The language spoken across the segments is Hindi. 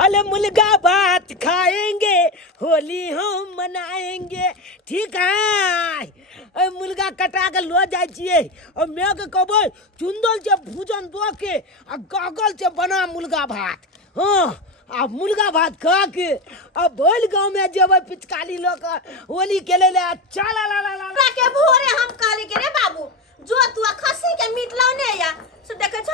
अरे मुर्गा भात खाएंगे, होली हम मनाएंगे, ठीक है। मुर्गा कटा के लो जाए छिए और मैं के कहबै चुंदल से भूजन दो के आ गगल से बना मुर्गा भात। हाँ आ मुर्गा भात खा के अब बोल गाँव में जब पिचकारी लोग होली खेले ले चला ला ला ला के भोरे हम कहली के रे बाबू जो तू खस्सी के मीट लाउने या से देखे छ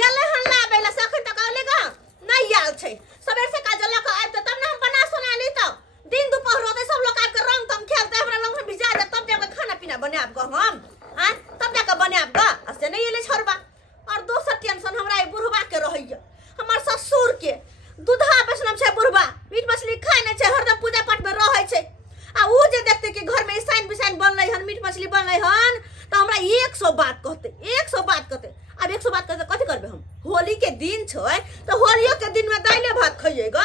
गेले हन लाबेला से अखन तक आलेगा नहीं आल छै सबेर से काजल लक आब त तब ना हम बना सुना ली त दिन दोपहर होते सब लोग आब के रंग तम खेलते हमरा लोग भिजा दे तब जाके खाना पीना बनाब ग हम हां तब जाके बनाब ग असे नहीं एले छोरबा और दोसर टेंशन हमरा ए बुढ़वा के रहइया हमर ससुर के दूधा बेचनम छै बुढ़वा मीट मछली खाय नै छै हरदम पूजा पाठ में रहै छै आ उ जे देखते कि घर में ईसाइन बिसाइन बनलै हन मीट मछली बनलै हन त हमरा 100 बात कहते 100 बात कहते अब 100 बात कहते कथि करबे हम होली के दिन छै तो होलियो के दिन में दाइले भात खाइएगा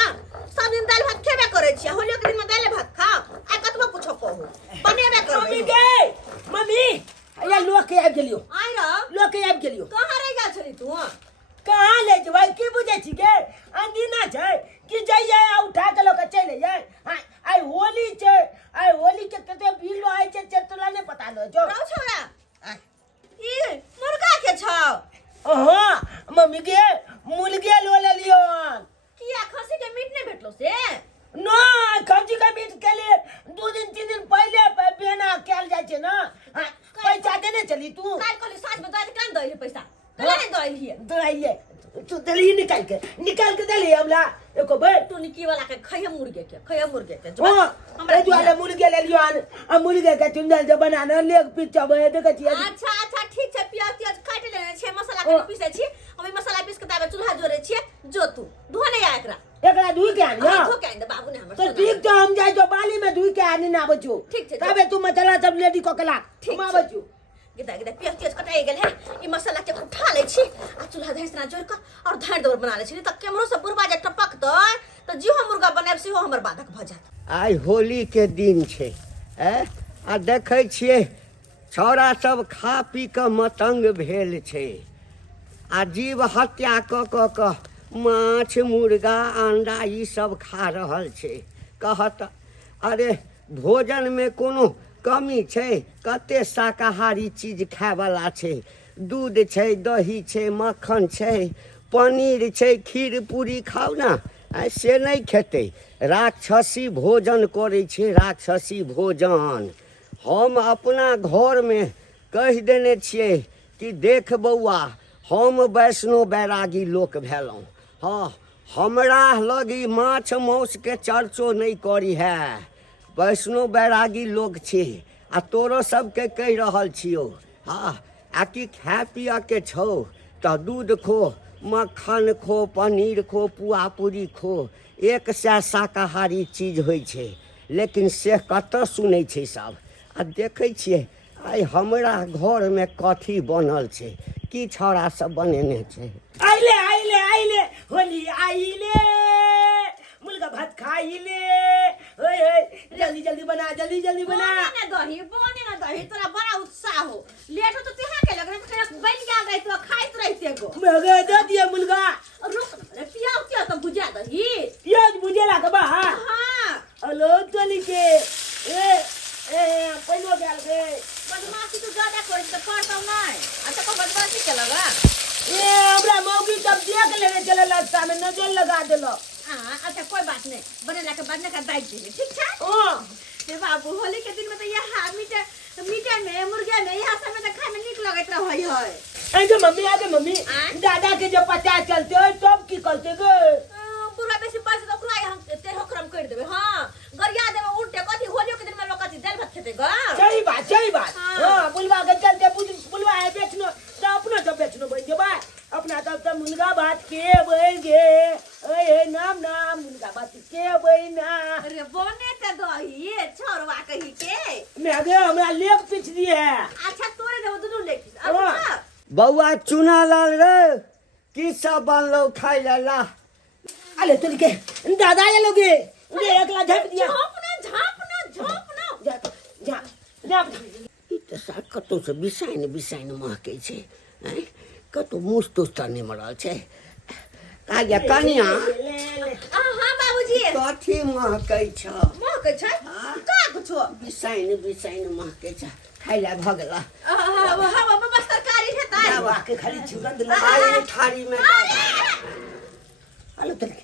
सब दिन दाल भात खेबे करे छी होलियो के दिन में दाइले भात खा आ कतबो कुछो कहू बनेबे करबे मम्मी गे मम्मी या लोग के आब गेलियो आइ र लोग के आब गेलियो कहां रह गेल छली तू कहाँ ले जबै की बुझे छी गे अंदीना छै कि जाइए आ उठा के लोग चले जाए आई होली छै आई होली के कते भीड़ आइ छै तोला नहीं पता लो जो रौ छोरा ई मुर्गा के छौ हां मम्मी गे मुर्गे लो ले लियो किया खस्सी के मीट नहीं भेटलो से ना खस्सी के मीट के लिए 2 दिन 3 दिन पहले बेना कैल जाय छै ना पैसा देने चली तू काल कहली साँझ में दे कान दई पैसा कला नहीं दई हिए दइए तू दली निकाल के दली हमला एको बे तू निकी वाला के खइए मुर्गे के हां हमरा जो वाला मुर्गे ले लियो आ मुर्गे के चुंदल जे बनाना लेग पीछा बे देखे छी अच्छा ठीक छै प्याज काट लेने छै मसाला के पीसे छी हम ई मसाला पीस के ताबे चूल्हा जोरे छी जो तू धोने आ एकरा धुई के आनी हां धो के आनी बाबू ने हमर तो ठीक तो हम जाय जो बाली में धुई के आनी ना बचो ठीक छै तबे तू मसाला सब लेडी को कला हम बचो गिदा प्याज कटाई गेल है ई मसाला के उठा ले छी आ चूल्हा धैसना जोर के और धार दौर बना ले छी त केमरो से बुरबा जे टपकतै त जीव मुर्गा बनाब से हमर बाधक भ जात आई होली के दिन छै आ देखै छियै छौरा सब खा पी के मतंग भेल छै आ जीव हत्या क माछ मुर्गा अंडा ई सब खा रहल छै कहत अरे भोजन में कोनो कमी छै कते शाकाहारी चीज खाय वाला छै दूध छै दही छै मक्खन छै पनीर छै खीर पूरी खाउ ना से नहीं खेते राक्षसी भोजन करे छै राक्षसी भोजन हम अपना घर में कह देने छियै कि देख बौआ हम वैष्णो बैरागी लोक भेलहुँ हाँ हमरा लगी माछ मौस के चर्चो नहीं करी है वैष्णो बैरागी लोग छी आ तोरो सबके कह रहल छियो हाँ आ कि खाए पिया के छौ तो दूध खो मक्खन खो पनीर खो पुआ पूरी खो 100 शाकाहारी चीज होइ छै लेकिन से कतऽ सुनै छै सब आ देखै छियै आइ हमरा घर में कथी बनल छै की छौड़ा सब बनेने छै आइले होली आइले मुर्गा भात खाइले ओए जल्दी बना बने ना दही तोरा बड़ा उत्साह हो लेट हो तो तिहा के लग तेरा बन गेल रही तो खाइत रहिते गो मगे दे दिए मुर्गा रुक रे प्याज के तो भुजा दही प्याज भुजेला के बा हां हेलो चली के पैनो गेल गे बदमाशी तो ज्यादा करे तो करतौ नहीं अच्छा को बदमाशी के लगा हमरा मौगी सब देख लेने चले रास्ता में नजर लगा देलो अच्छा कोई बात नहीं बनेला के बाद ना का दाई दे ठीक है हां हे बाबू होली के दिन में तो ये मीठे में मुर्गे में यहाँ सब में तो खाए में निक लगत रहई है आगे मम्मी दादा के जो पता चलते हो तब की करते गे पूरा बेसी पैसा तो ओकरा हम तेहो क्रम कर देबे हां गरिया देबे उल्टे कथि होलियो के दिन में लोग कथि दाल भात खेते ग सही बात हां बुलवा के चलते बुलवा है बेचनो तो अपना सब बेचनो बन जे बा अपना तब तो मुर्गा भात के बन गे ओए नाम मुर्गा भात के बना अरे बने त दही छोरवा कही के मैं गे हमरा लेग पीछ दिए अच्छा तोरे देबो दुनु लेग पीछ अब बौआ चुना लाल रे की सब बनलो खाई ला अरे तुल के दादा ये लोगे उधर एकला झप दिया जा ई त सा कतो से बिसाइन महकै छै हैं कतो मुस्तुस्ता नहीं मरल छै काया कनिया कथी महकै छ महकै छै हाँ? का कुछो बिसाइन महकै छ खाइला भगला हवा बस तरकारी हेतै दवा के खाली जुगंध लगा आई थारी में आलो तनिक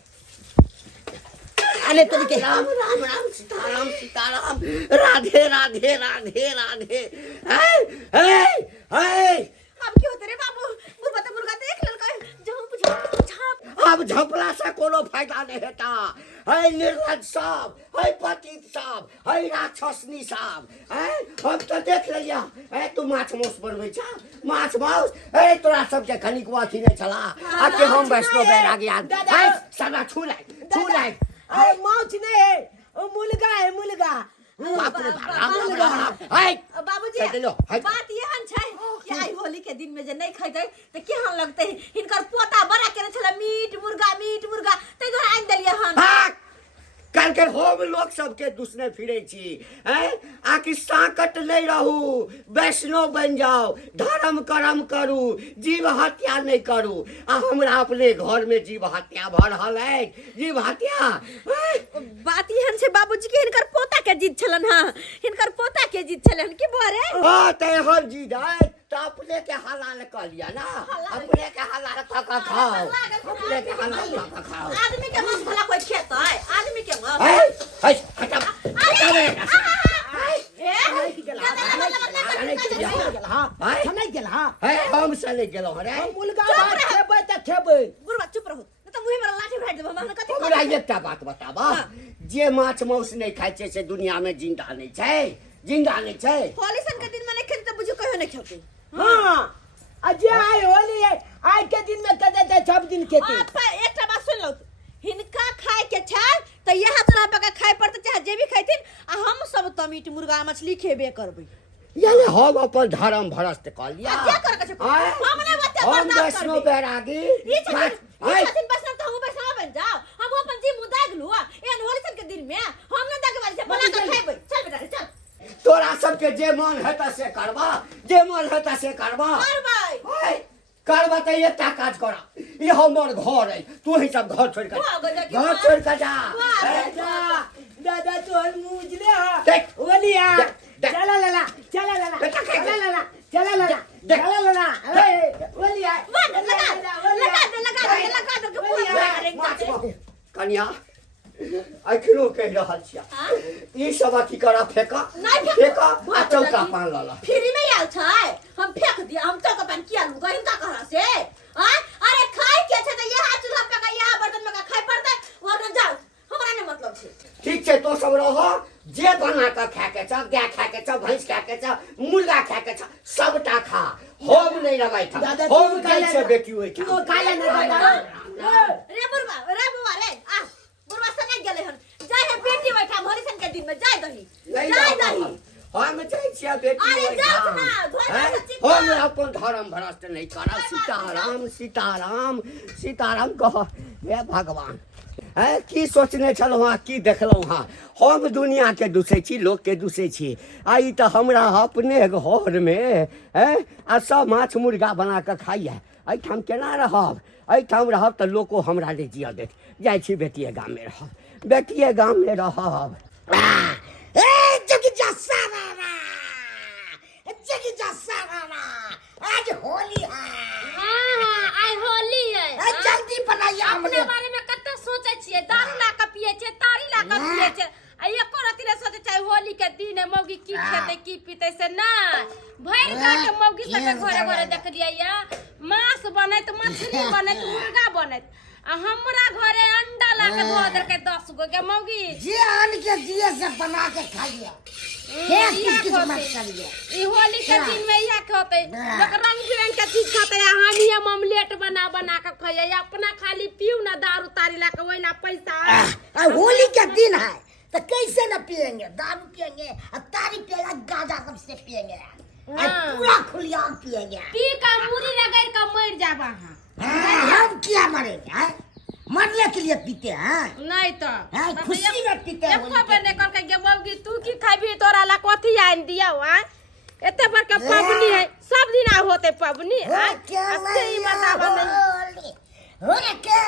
आले तनिक राम राम राम सीताराम राधे राधे राधे राधे अब की होते रे बाबू मुर्गा देख ललका जहू बुझा छाप अब झपला से कोनो फायदा नहीं हेता है निर्लज साहब है पतित साहब है राक्षसनी साहब है हम तो देख लिया है तू माछ मौस बनबै छ माछ मौस है तोरा सबके खनिक वाथी नहीं चला आके हम वैष्णो बैरागी आ है सदा छू लाई अरे मौज नहीं है वो मुलगा बाप रे बाप है बाबूजी कह देलो, है। बात एहन छै कि आई होली के दिन में जे नहीं खैतै त केहन लगतै हिनकर पोता बड़ा केने छले मीट मुर्गा तै दुआरे आनि देलियै हन भाग कल के हम लोग सबके दुसने फिरे छी हैं आकि साकट नहीं रहू वैष्णव बन जाओ धर्म कर्म करू जीव हत्या नहीं करू आ हमरा अपने घर में जीव हत्या भ रहल है जीव हत्या हैं? बात एहन छै बाबूजी के हिनकर पोता के जिद छलन हां हिनकर पोता के जिद छलन की बोरे हाँ ते हम जीद है तो अपने के हलाल कर लिया ना अपने के हलाल का खाओ अपने के हलाल का खाओ आदमी के मांस भला कोई खेतै आदमी के मांस है हटा नहीं गेल हाँ हम से नहीं गेलो रे मुलगा भात खेबै त खेबै बुढ़वा चुप रहू न त मुंह में लाठी फाड़ देबो हम कथि हमरा एकटा बात बताबा जे माछ मौस नहीं खाइ छै से दुनिया में जिंदा नहीं छै होली सन के दिन में नहीं खेती त बुझू कहियो नहीं खेतै हाँ अजय आई होली है आई के दिन में कह देते सब दिन खेती आप एकटा बात सुन लो हिनका खाए के छै त यहाँ तोरा पे खाए पड़ते चाहे जे भी खैथिन आ हम सब त मीट मुर्गा मछली खेबे करबै यानी हम अपन धर्म भ्रष्ट कर लिया आ क्या करे के छै हम नहीं बच्चा हम बर्दाश्त वैष्णो करबै बैरागी ई छथिन वैष्णव त हम वैष्णव बन जाओ हम अपन जी मुद्दा गलु एहन होली सन के दिन में हम नहीं देखे वाली छै बना के खेबै चल बेटा चल तोरा सबके जे मन हेता से करबा जे मन हेता से करबा करबै करबा त एकटा काज करा ई हमर घर है तू ही सब घर छोड़ के जा दादा तोहर मुंह उजले हा देख। होली हा देख। चला लाला होली हा लगा दे पूरा कन्या अखनो कह रहल छिया ई सब अथी करा फेका नहीं फेका आ चौका पान लला फ्री में आयल छै हम फेंक दिया हम चौका पान किया लू गहिन का कहरा से अरे खाए के छै त यहां चूल्हा पे का यहां बर्तन में का खाए पड़तै वरना जाओ हमरा नहीं मतलब छै ठीक छै तो सब रह जे बना के खा के छ गाय खा के छ भैंस खा के छ मुर्गा खा के छ सबटा खा हम नहीं रबै था दादा हम गई छै बेटी होई तू काला नहीं दादा रे बुढ़वा रे आ बुढ़वा से नहीं गेले हन जाय है बेटी बैठा होली सन के दिन में जाय दही हम जाइ छिया बेटी अरे होई जाओ ना हैं? घर से हम अपन धर्म भ्रष्ट नहीं करब सीताराम कह हे भगवान है की सोचने छलहुँ हाँ की देखलहुँ हाँ हम दुनिया के दूसै छी लोक के दूसै छी आ ई तऽ हमरा अपने घर में है आ सब माछ मुर्गा बना के खाइए एहिठाम केना रहब एहिठाम रहब तऽ लोको हमरा ले जिया देत जाइ छी बेटिए गाम में रहब बेटिए गाम में रहब आज होली है हाँ, आई होली है जल्दी बनाइए अपने बारे में कते सोचे छिए दारू ला के पिए छे तारी ला के पिए छे आ एको रति ने सोचे छै होली के दिन है मौगी की खेते की पीते से ना भर के मौगी सब घरे घरे देख लिया या मांस बनैत मछली बनैत मुर्गा बनैत आ हमरा घरे अंडा ला के धो दर के 10 गो के मौगी जे आन के दिए से बना के खाइए ई होली के दिन में इहा खेते रंग बिरंग के चीज खाते आ हम ये ऑमलेट बना बना के खाइए अपना खाली पीऊ ना दारू तारी ला के ओइला पैसा होली के दिन है तो कैसे न पिएंगे दारू पिएंगे और तारी पिएंगे गांजा सबसे पिएंगे पूरा खुलियाम पिएंगे पी का मुरी रगड़ का मर जाबा हम क्या मरेंगे हैं? मरने के लिए पीते हैं नहीं तो खुशी में पीते हैं एको बने कर के मौगी तू की खाबी तोरा ला कथी आइन दिया हुआ एते पर के पबनी है सब दिन आ होते पबनी अच्छे ही बतावा नहीं हो के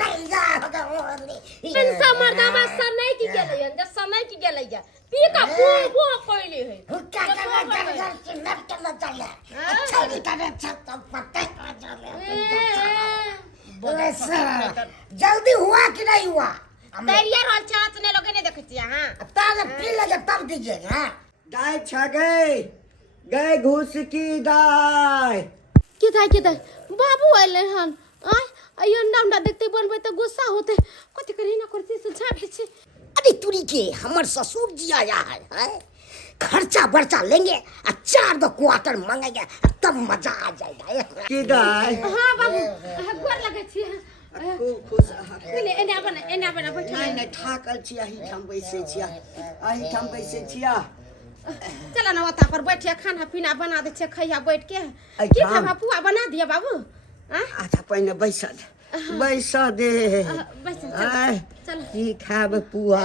लैया इन समरदावा सनै की गेलै जे समय की गेलै जे पी का वो कोइले है हुक्का करना घर से नट करना चले अच्छा नहीं करे अच्छा पत्ते जल्दी हुआ कि नहीं हुआ दैरिया रोल चाच ने लोगे ने देखै छियै हां ताजा पी लगे तब दीजिएगा दाय छगै गए घुस की दाय के दाय बाबू आइले हन आय अयो नाम ना देखते बनबै त गुस्सा होते कथि करी ना करती से झाप दै छी अरे तुरी के हमर ससुर जी आया है खर्चा बर्चा लेंगे और 4 क्वार्टर मांगेंगे तब मजा आ जाएगा की दाय हां बाबू गोर लगै छी खूब खुश कोने एना बना बैठ नहीं ठाकल छी अही ठाम बैसे छिया चला ना ओता पर बैठिया खाना पीना बना दे छे खैया बैठ के की खाबा पुआ बना दिया बाबू हां अच्छा पहले बैसा दे चल की खाब पुआ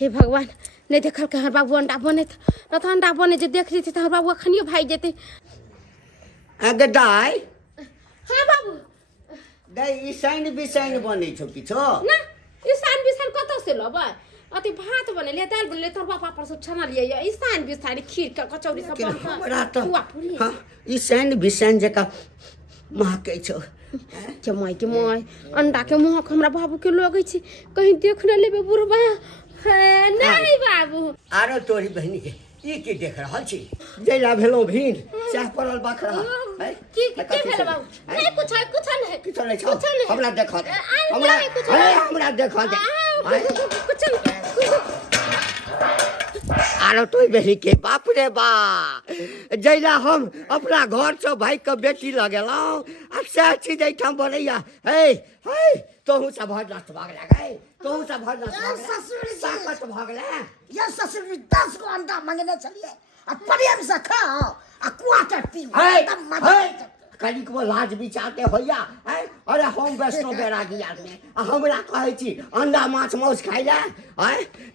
हे भगवान नहीं देखल के हर बाबू अंडा बने न तो अंडा बने जे देख ली त हर बाबू खनियो भाई जेते अगे दाय हां बाबू दाय ईसाइन बिसाइन बनै छौ किछो ना ईसान बिसान कत से लबा अति भात बनेले दाल बनेले तोर बापा पर सब छना लिए ईसान बिसान खीर का कचौड़ी सब बन हमरा त पुआ पूरी हां ईसान बिसान जका महकै छौ के माय अंडा के महक हमरा बाबू के लगै छी कहीं देख न लेबे बुढ़बा नहीं बाबू आरो तोरी बहनी के की देख रहल छी जैला भेलो भीन चाह पड़ल बखरा है की भेल बाबू नहीं कुछ नहीं किछो नहीं छौ हमरा देखा दे हमरा देखा दे कुछ आरो तोरी बहनी के बाप रे बा जैला हम अपना घर से भाई के बेटी लगेलौ अब से चीज एठाम बनैया हे तोहू सब भर नष्ट भाग गए तोहू सब भर नष्ट ससुर जी साकत भागले ये ससुर जी 10 को अंडा मांगने चलिए अब प्रेम से खाओ और क्वार्टर पी तब मजा कनी को लाज बिचाते होया है अरे हम वैष्णव बैरागी आदमी हमरा कहै छी अंडा माछ मौस खाइ ले है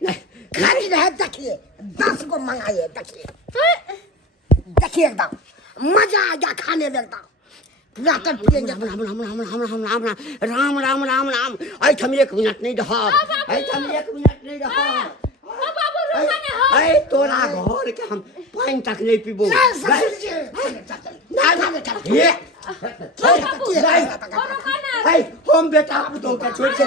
नहीं खाली रहे देखिए 10 को मंगाइए देखिए एकदम मजा आ गया खाने में एकदम राम आई हम 1 मिनट नहीं रहब आई हम 1 मिनट नहीं रहब आई तोरा घर के हम पानी तक नहीं पीबो हम बेटा पुतौ के छोड़ के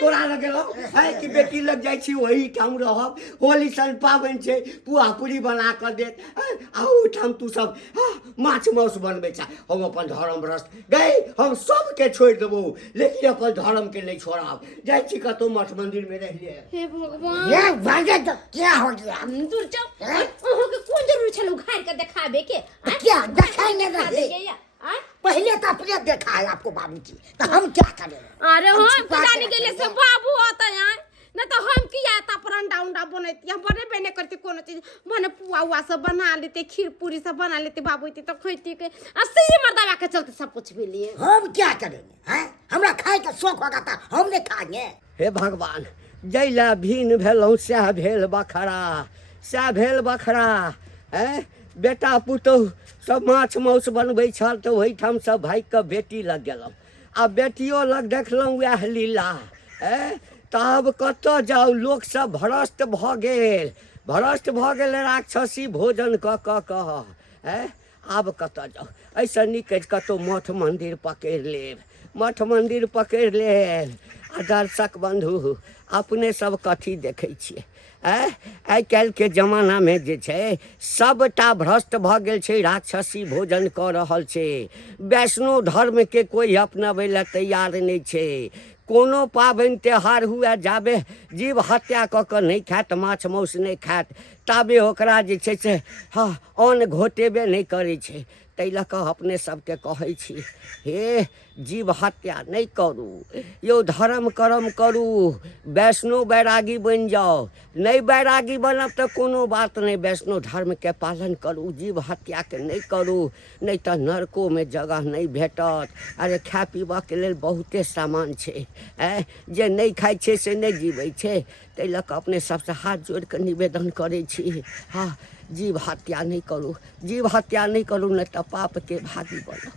तोरा लगेलो है कि बेटी लग जाय छी वही ठाम रहब होली सन पाबन छै पुआ पूरी बना के देत आउ ठाम तू सब माछ मांस बनबै छ हम अपन धर्म भ्रष्ट गए हम सब के छोड़ देबो लेकिन अपन धर्म के नहीं छोड़ब जाय छी कतो मठ मंदिर में रह ले हे भगवान ये भागे तो क्या हो गया दूर जाओ ओहो के कोन जरूर छलो घर के देखाबे के क्या दिखाएंगे नहीं पहले तो अपने देखा है आपको बाबूजी तो हम क्या करें अरे हम पितानी के लिए से बाबू होता है न तो हम किया था पर अंडा उंडा बनैती हम बने बने करते कोनो चीज बने पुआ हुआ सब बना लेते खीर पूरी सब बना लेते बाबू तो खैती के असली मर्दावा के चलते सब कुछ भी लिए हम क्या करेंगे हैं हमरा खाए का शौक होगा था हम नहीं खाएंगे हे भगवान जैला भीन भेलौ सह भेल बखरा हैं बेटा पुतौह सब माछ मौस बनबै छल तऽ वही ठाम सब भाई के बेटी लग गेलौ आ बेटियो लग देखलौ वएह लीला तब कतऽ जाउ लोक सब भ्रष्ट भऽ गेल राक्षसी भोजन कह आब कतऽ जाउ ऐसा नीक कतौ मठ मंदिर पकड़ि लेब आ दर्शक बंधु अपने सब कथी देखै छियै आइ काल्हि के जमाना में जे छै सबटा भ्रष्ट भऽ गेल छै राक्षसी भोजन कऽ रहल छै वैष्णव धर्म के कोई अपनाबै लए तैयार नहीं छै कोनो पाबनि त्योहार हुए जाबे जीव हत्या कऽ कऽ नहीं खायत माछ मौस नहीं खायत ताबे ओकरा जे छै से अन्न घोटेबे नहीं करै छै ताहि लऽ कऽ अपने सबके कहै छी हे जीव हत्या नहीं करू यो धर्म कर्म करू वैष्णव बैरागी बनि जाओ नहीं बैरागी बनब तऽ कोनो बात नहीं वैष्णव धर्म के पालन करू जीव हत्या के नहीं करू नहीं तऽ नरको में जगह नहीं भेटत अरे खाय पीबऽ के लेल बहुते सामान छै जे नहीं खाइ छै से नहीं जीवै छै ताहि लऽ कऽ अपने सबसे हाथ जोड़ कऽ निवेदन करै छी जीव हत्या नहीं करू नहीं तऽ पाप के भागी बनब